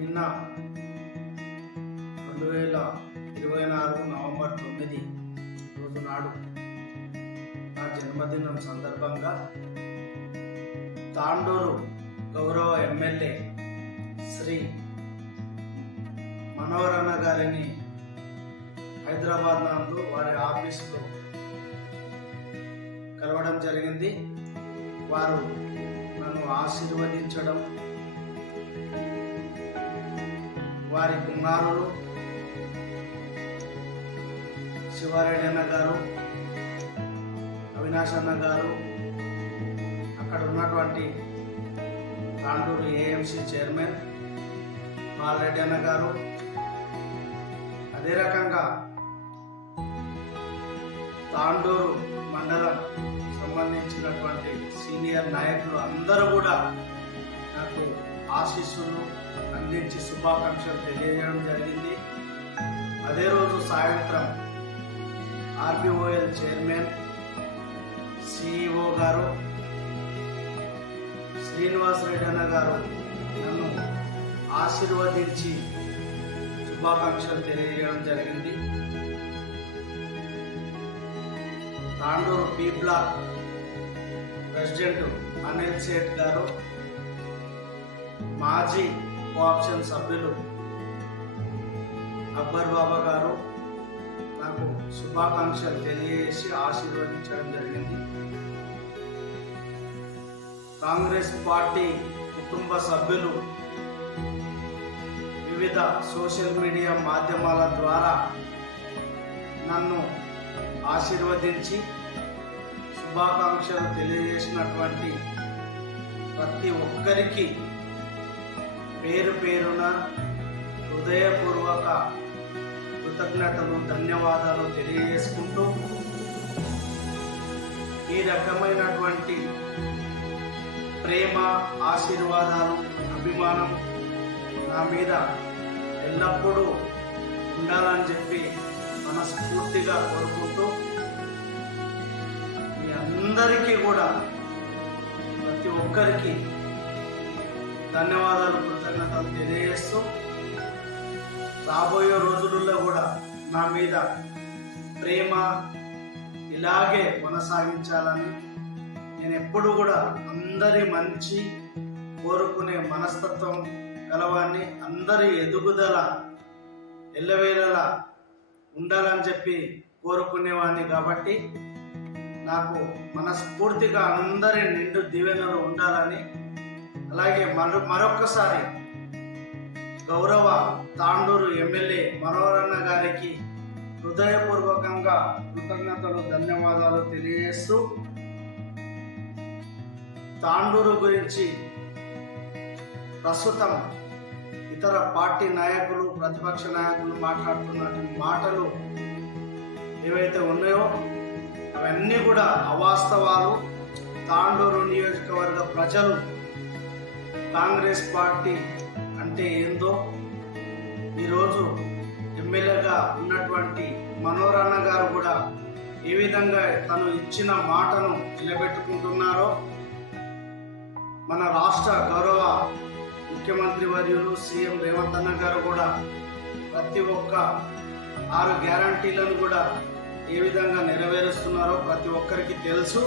నిన్న 2024 నవంబర్ 9 రోజు నాడు నా జన్మదినం సందర్భంగా తాండూరు గౌరవ ఎమ్మెల్యే శ్రీ మనోహర్ అన్న గారిని హైదరాబాద్ నందు వారి ఆఫీసులో కలవడం జరిగింది. వారు నన్ను ఆశీర్వదించడం, వారి కుమారులు శివారెడ్డి అన్న గారు, అవినాష్ అన్న గారు, అక్కడ ఉన్నటువంటి తాండూరు ఏఎంసీ చైర్మన్ బాలరెడ్డి అన్న గారు, అదే రకంగా తాండూరు మండలం సంబంధించినటువంటి సీనియర్ నాయకులు అందరూ కూడా నాకు ఆశీస్సులు అందించి శుభాకాంక్షలు తెలియజేయడం జరిగింది. అదే రోజు సాయంత్రం ఆర్బిఓఎల్ చైర్మన్ సిఇఓ గారు శ్రీనివాస్ రెడ్డి అన్న గారు నన్ను ఆశీర్వదించి శుభాకాంక్షలు తెలియజేయడం జరిగింది. Tandur P block president Anil Seth గారు, మాజీ కోఆప్షన్ సభ్యులు అక్బర్ బాబా గారు నాకు శుభాకాంక్షలు తెలియజేసి ఆశీర్వదించడం జరిగింది. కాంగ్రెస్ పార్టీ కుటుంబ సభ్యులు వివిధ సోషల్ మీడియా మాధ్యమాల ద్వారా నన్ను ఆశీర్వదించి శుభాకాంక్షలు తెలియజేసినటువంటి ప్రతి ఒక్కరికి పేరు పేరున హృదయపూర్వక కృతజ్ఞతలు, ధన్యవాదాలు తెలియజేసుకుంటూ ఈ రకమైనటువంటి ప్రేమ, ఆశీర్వాదాలు, అభిమానం నా మీద ఎల్లప్పుడూ ఉండాలని చెప్పి మనస్ఫూర్తిగా కోరుకుంటూ మీ అందరికీ కూడా ప్రతి ఒక్కరికి ధన్యవాదాలు, కృతజ్ఞతలు తెలియజేస్తూ రాబోయే రోజులలో కూడా నా మీద ప్రేమ ఇలాగే కొనసాగించాలని, నేను ఎప్పుడు కూడా అందరి మంచి కోరుకునే మనస్తత్వం గలవాన్ని, అందరి ఎదుగుదల ఎల్లవేళలా ఉండాలని చెప్పి కోరుకునేవాడిని. కాబట్టి నాకు మనస్ఫూర్తిగా అందరి నిండు దీవెనలు ఉండాలని, అలాగే మరొక్కసారి గౌరవ తాండూరు ఎమ్మెల్యే మనోహర్ అన్న గారికి హృదయపూర్వకంగా కృతజ్ఞతలు, ధన్యవాదాలు తెలియజేస్తూ తాండూరు గురించి ప్రస్తుతం ఇతర పార్టీ నాయకులు, ప్రతిపక్ష నాయకులు మాట్లాడుతున్న మాటలు ఏవైతే ఉన్నాయో అవన్నీ కూడా అవాస్తవాలు. తాండూరు నియోజకవర్గ ప్రజలు కాంగ్రెస్ పార్టీ అంటే ఏందో, ఈరోజు ఎమ్మెల్యేగా ఉన్నటువంటి మనోహర్ అన్న గారు కూడా ఏ విధంగా తను ఇచ్చిన మాటను నిలబెట్టుకుంటున్నారో, మన రాష్ట్ర గౌరవ ముఖ్యమంత్రి వర్యులు సీఎం రేవంత్ అన్న గారు కూడా ప్రతి ఒక్క 6 గ్యారంటీలను కూడా ఏ విధంగా నెరవేరుస్తున్నారో ప్రతి ఒక్కరికి తెలుసు.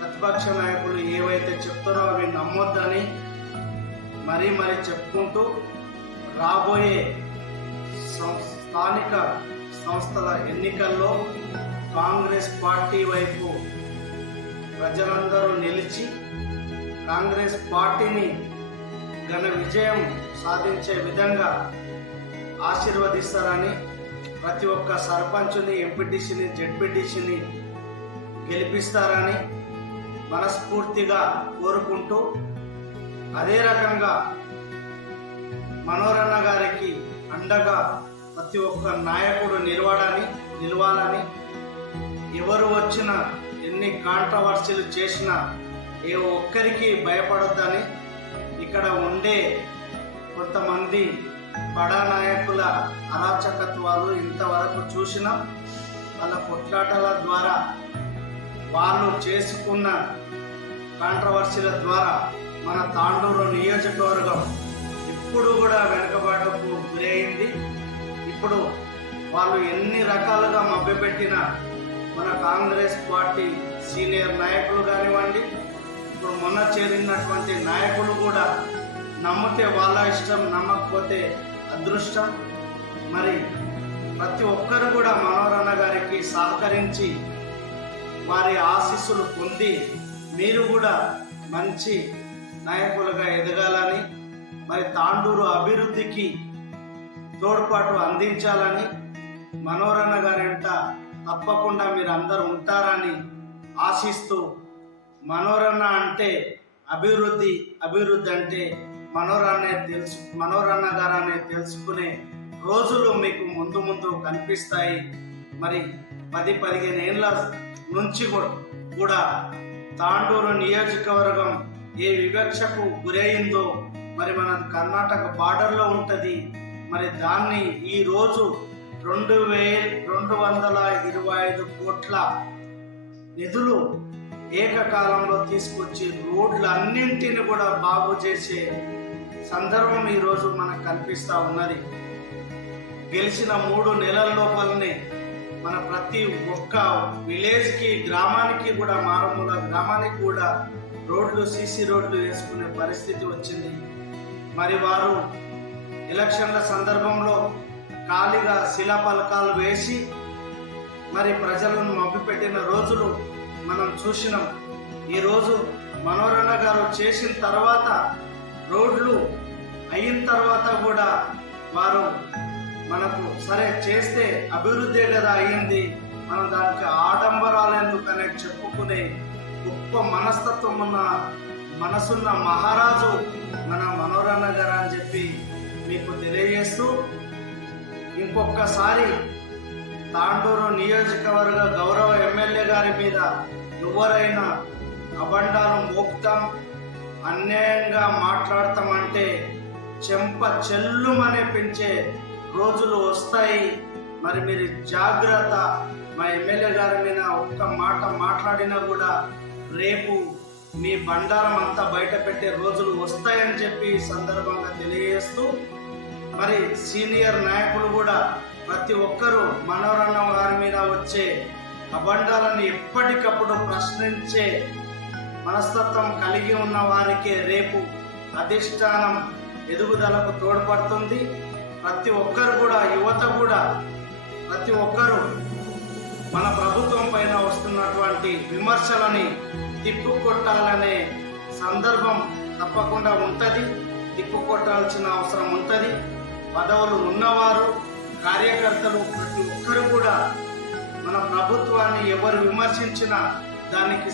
ప్రతిపక్ష నాయకులు ఏవైతే చెప్తారో అవి నమ్మొద్దని మరీ చెప్పుకుంటూ రాబోయే స్థానిక సంస్థల ఎన్నికల్లో కాంగ్రెస్ పార్టీ వైపు ప్రజలందరూ నిలిచి కాంగ్రెస్ పార్టీని ఘన విజయం సాధించే విధంగా ఆశీర్వదిస్తారని, ప్రతి ఒక్క సర్పంచ్ని, ఎంపీటీసీని, జెడ్పీటీసీని గెలిపిస్తారని మనస్ఫూర్తిగా కోరుకుంటూ, అదే రకంగా మనోహర్ అన్న గారికి అండగా ప్రతి ఒక్క నాయకుడు నిలవాలని, ఎవరు వచ్చినా ఎన్ని కాంట్రవర్సీలు చేసినా ఏ ఒక్కరికి భయపడొద్దని, ఇక్కడ ఉండే కొంతమంది బడా నాయకుల అరాచకత్వాలు ఇంతవరకు చూసినాం. వాళ్ళ కొట్లాటల ద్వారా, వాళ్ళు చేసుకున్న కాంట్రవర్సీల ద్వారా మన తాండూరు నియోజకవర్గం ఇప్పుడు కూడా అయింది. ఇప్పుడు వాళ్ళు ఎన్ని రకాలుగా మభ్యపెట్టిన మన కాంగ్రెస్ పార్టీ సీనియర్ నాయకులు కానివ్వండి, ఇప్పుడు మొన్న చేరినటువంటి నాయకులు కూడా నమ్మితే వాళ్ళ ఇష్టం, నమ్మకపోతే అదృష్టం. మరి ప్రతి ఒక్కరు కూడా మనోహరన్న గారికి సహకరించి వారి ఆశీస్సులు పొంది మీరు కూడా మంచి నాయకులుగా ఎదగాలని, మరి తాండూరు అభివృద్ధికి తోడ్పాటు అందించాలని, మనోహరన్న గారింట తప్పకుండా మీరు అందరూ ఉంటారని ఆశిస్తూ, మనోహరన్న అంటే అభివృద్ధి, అభివృద్ధి అంటే మనోహరన్న గారు అనేది తెలుసుకునే రోజులు మీకు ముందు ముందు కనిపిస్తాయి. మరి 10-15 ఏళ్ళ నుంచి కూడా తాండూరు నియోజకవర్గం ఏ వివక్షకు గురైందో, మరి మన కర్ణాటక బార్డర్లో ఉంటుంది. మరి దాన్ని ఈరోజు 2,225 కోట్ల నిధులు ఏకకాలంలో తీసుకొచ్చి రోడ్లన్నింటిని కూడా బాగు చేసే సందర్భం ఈరోజు మనకు కనిపిస్తూ ఉన్నది. గెలిచిన 3 నెలల లోపలనే మన ప్రతి ఒక్క విలేజ్కి, గ్రామానికి కూడా, మారుమూల గ్రామానికి కూడా రోడ్లు, సీసీ రోడ్లు వేసుకునే పరిస్థితి వచ్చింది. మరి వారు ఎలక్షన్ల సందర్భంలో ఖాళీగా శిలాఫలకాలు వేసి మరి ప్రజలను మభ్యపెట్టిన రోజులు మనం చూసినాం. ఈరోజు మనోహరన్న గారు చేసిన తర్వాత, రోడ్లు అయిన తర్వాత కూడా వారు మనకు సరే చేస్తే అభివృద్ధి కదా అయ్యింది, మనం దానికి ఆడంబరాలు ఎందుకనే చెప్పుకునే గొప్ప మనస్తత్వం ఉన్న, మనసున్న మహారాజు మన మనోహరన్న గారు అని చెప్పి మీకు తెలియజేస్తూ, ఇంకొకసారి తాండూరు నియోజకవర్గ గౌరవ ఎమ్మెల్యే గారి మీద ఎవరైనా అబండాలు మోపుతాం, అన్యాయంగా మాట్లాడతామంటే చెంప చెల్లుమనే పెంచే రోజులు వస్తాయి. మరి మీరు జాగ్రత్త. మా ఎమ్మెల్యే గారి మీద ఒక్క మాట మాట్లాడినా కూడా రేపు మీ బండారం అంతా బయట పెట్టే రోజులు వస్తాయని చెప్పి సందర్భంగా తెలియజేస్తూ, మరి సీనియర్ నాయకులు కూడా ప్రతి ఒక్కరూ మనోహరన్న గారి మీద వచ్చే అబండాలను ఎప్పటికప్పుడు ప్రశ్నించే మనస్తత్వం కలిగి ఉన్న వారికే రేపు అధిష్టానం ఎదుగుదలకు తోడ్పడుతుంది. ప్రతి ఒక్కరు కూడా, యువత కూడా ప్రతి ఒక్కరూ మన ప్రభుత్వం పైన వస్తున్నటువంటి విమర్శలని తిప్పుకొట్టాలనే సందర్భం తప్పకుండా ఉంటుంది. తిప్పుకొట్టాల్సిన అవసరం ఉంటుంది. పదవులు ఉన్నవారు, కార్యకర్తలు ప్రతి ఒక్కరు కూడా మన ప్రభుత్వాన్ని ఎవరు విమర్శించినా దానికి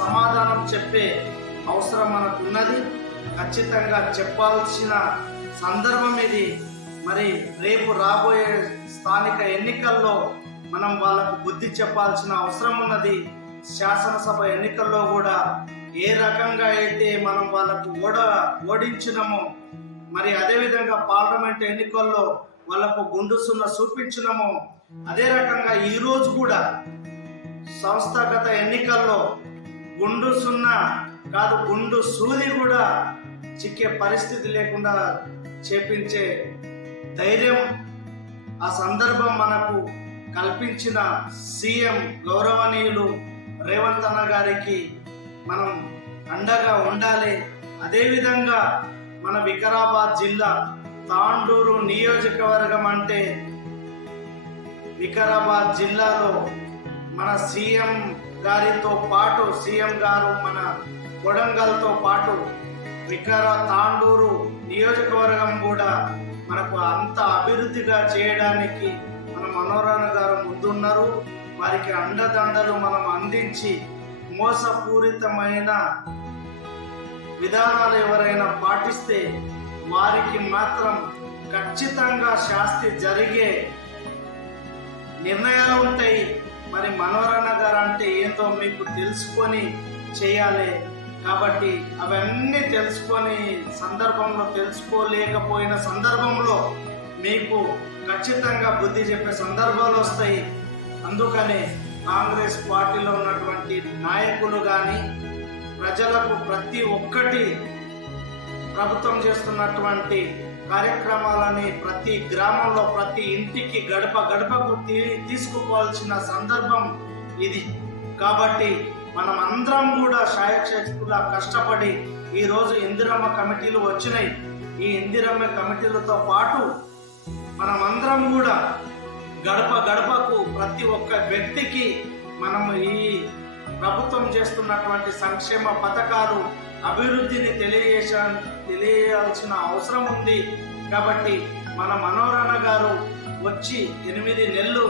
సమాధానం చెప్పే అవసరం మనకున్నది. ఖచ్చితంగా చెప్పాల్సిన సందర్భం ఇది. మరి రేపు రాబోయే స్థానిక ఎన్నికల్లో మనం వాళ్ళకు బుద్ధి చెప్పాల్సిన అవసరం ఉన్నది. శాసనసభ ఎన్నికల్లో కూడా ఏ రకంగా అయితే మనం వాళ్ళకు ఓడించినామో, మరి అదేవిధంగా పార్లమెంట్ ఎన్నికల్లో వాళ్ళకు గుండు సున్నా చూపించినామో, అదే రకంగా ఈరోజు కూడా సంస్థాగత ఎన్నికల్లో గుండు సున్నా కాదు, గుండు సూది కూడా చిక్కే పరిస్థితి లేకుండా చేపించే ధైర్యం, ఆ సందర్భం మనకు కల్పించిన సీఎం గౌరవనీయులు రేవంత్ అన్న గారికి మనం అండగా ఉండాలి. అదేవిధంగా మన వికారాబాద్ జిల్లా తాండూరు నియోజకవర్గం అంటే వికారాబాద్ జిల్లాలో మన సీఎం గారితో పాటు, సీఎం గారు మన కొడంగల్తో పాటు తాండూరు నియోజకవర్గం కూడా మనకు అంత అభివృద్ధిగా చేయడానికి మన మనోహరన్న గారు ముందున్నారు. వారికి అండదండలు మనం అందించి, మోసపూరితమైన విధానాలు ఎవరైనా పాటిస్తే వారికి మాత్రం ఖచ్చితంగా శాస్తి జరిగే నిర్ణయాలు ఉంటాయి. మరి మనోహరన్న గారు అంటే ఏంటో మీకు తెలుసుకొని చేయాలి. కాబట్టి అవన్నీ తెలుసుకొని సందర్భంలో, తెలుసుకోలేకపోయిన సందర్భంలో మీకు ఖచ్చితంగా బుద్ధి చెప్పే సందర్భాలు వస్తాయి. అందుకనే కాంగ్రెస్ పార్టీలో ఉన్నటువంటి నాయకులు కానీ, ప్రజలకు ప్రతి ఒక్కటి ప్రభుత్వం చేస్తున్నటువంటి కార్యక్రమాలని ప్రతి గ్రామంలో ప్రతి ఇంటికి గడప గడపకు తీసుకుపోవాల్సిన సందర్భం ఇది. కాబట్టి మనం అందరం కూడా శాయశక్తులా కష్టపడి ఈరోజు ఇందిరమ్మ కమిటీలు వచ్చినాయి. ఈ ఇందిరమ్మ కమిటీలతో పాటు మనమందరం కూడా గడప గడపకు ప్రతి ఒక్క వ్యక్తికి మనం ఈ ప్రభుత్వం చేస్తున్నటువంటి సంక్షేమ పథకాలు అభివృద్ధిని తెలియాల్సిన అవసరం ఉంది. కాబట్టి మన మనోరణ గారు వచ్చి 8 నెలలు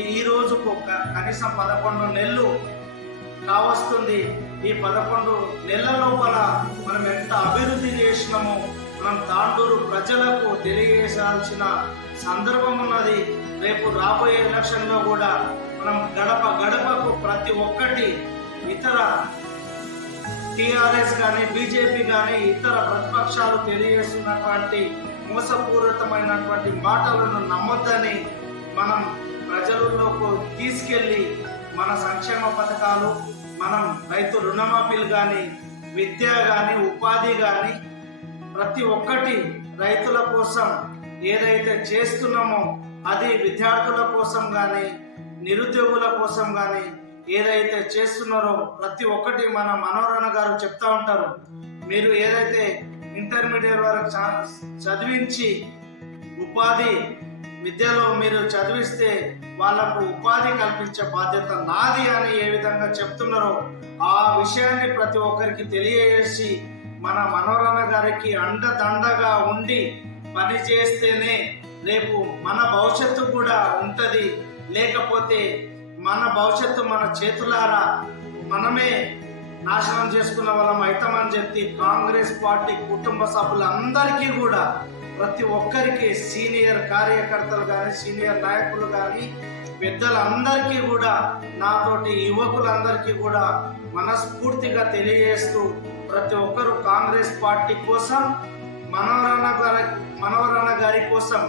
ఈ రోజుకు కనీసం 11 నెలలు కావస్తుంది. ఈ 11 నెలల లోపల మనం ఎంత అభివృద్ధి చేసినామో మనం తాండూరు ప్రజలకు తెలియజేయాల్సిన సందర్భం ఉన్నది. రేపు రాబోయే ఎలక్షన్లో కూడా మనం గడప గడపకు ప్రతి ఒక్కటి ఇతర టిఆర్ఎస్ కానీ బీజేపీ కానీ ఇతర ప్రతిపక్షాలు తెలియజేస్తున్నటువంటి మోసపూరితమైనటువంటి మాటలను నమ్మొద్దని మనం ప్రజలలోకి తీసుకెళ్ళి మన సంక్షేమ పథకాలు, మనం రైతు రుణమాఫీలు కానీ, విద్య కానీ, ఉపాధి కానీ ప్రతి ఒక్కటి రైతుల కోసం ఏదైతే చేస్తున్నామో అది విద్యార్థుల కోసం కానీ, నిరుద్యోగుల కోసం కానీ ఏదైతే చేస్తున్నారో ప్రతి ఒక్కటి మన మనోరణ గారు చెప్తా ఉంటారు. మీరు ఏదైతే ఇంటర్మీడియట్ వరకు చదివించి ఉపాధి విద్యలో మీరు చదివిస్తే వాళ్లకు ఉపాధి కల్పించే బాధ్యత నాది అని ఏ విధంగా చెప్తున్నారో ఆ విషయాన్ని ప్రతి ఒక్కరికి తెలియజేసి మన మనోరణ గారికి అండదండగా ఉండి పని చేస్తేనే రేపు మన భవిష్యత్తు కూడా ఉంటది. లేకపోతే మన భవిష్యత్తు మన చేతులారా మనమే నాశనం చేసుకున్న వాళ్ళం అవుతామని చెప్పి కాంగ్రెస్ పార్టీ కుటుంబ సభ్యులందరికీ కూడా ప్రతి ఒక్కరికి సీనియర్ కార్యకర్తలు కానీ, సీనియర్ నాయకులు కానీ, పెద్దలందరికీ కూడా నాతోటి యువకులందరికీ కూడా మనస్ఫూర్తిగా తెలియజేస్తూ ప్రతి ఒక్కరూ కాంగ్రెస్ పార్టీ కోసం మనోరణ గారి కోసం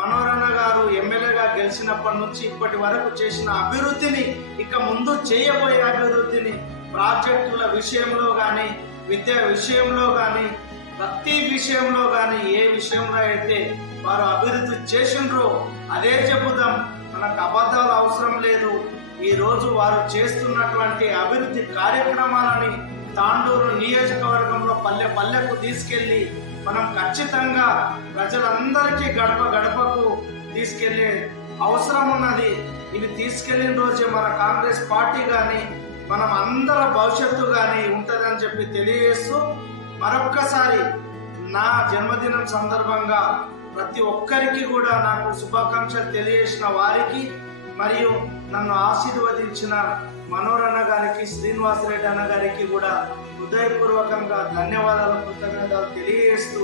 మనోరణ గారు ఎమ్మెల్యేగా గెలిచినప్పటి నుంచి ఇప్పటి వరకు చేసిన అభివృద్ధిని, ఇక ముందు చేయబోయే అభివృద్ధిని, ప్రాజెక్టుల విషయంలో కానీ, విద్య విషయంలో కానీ, ప్రతి విషయంలో కానీ ఏ విషయంలో అయితే వారు అభివృద్ధి చేసిండ్రో అదే చెబుదాం. మనకు అబద్ధాలు అవసరం లేదు. ఈరోజు వారు చేస్తున్నటువంటి అభివృద్ధి కార్యక్రమాలని తాండూరు నియోజకవర్గంలో పల్లె పల్లెకు తీసుకెళ్లి మనం ఖచ్చితంగా ప్రజలందరికీ గడప గడపకు తీసుకెళ్లే అవసరం ఉన్నది. ఇవి తీసుకెళ్లిన రోజే మన కాంగ్రెస్ పార్టీ కానీ, మనం అందరి భవిష్యత్తు కానీ ఉంటుందని చెప్పి తెలియజేస్తూ మరొక్కసారి నా జన్మదినం సందర్భంగా ప్రతి ఒక్కరికి కూడా నాకు శుభాకాంక్షలు తెలియజేసిన వారికి మరియు నన్ను ఆశీర్వదించిన మనోరణ గారికి, శ్రీనివాసరెడ్డి అన్న గారికి కూడా హృదయపూర్వకంగా ధన్యవాదాలు, కృతజ్ఞతలు తెలియజేస్తూ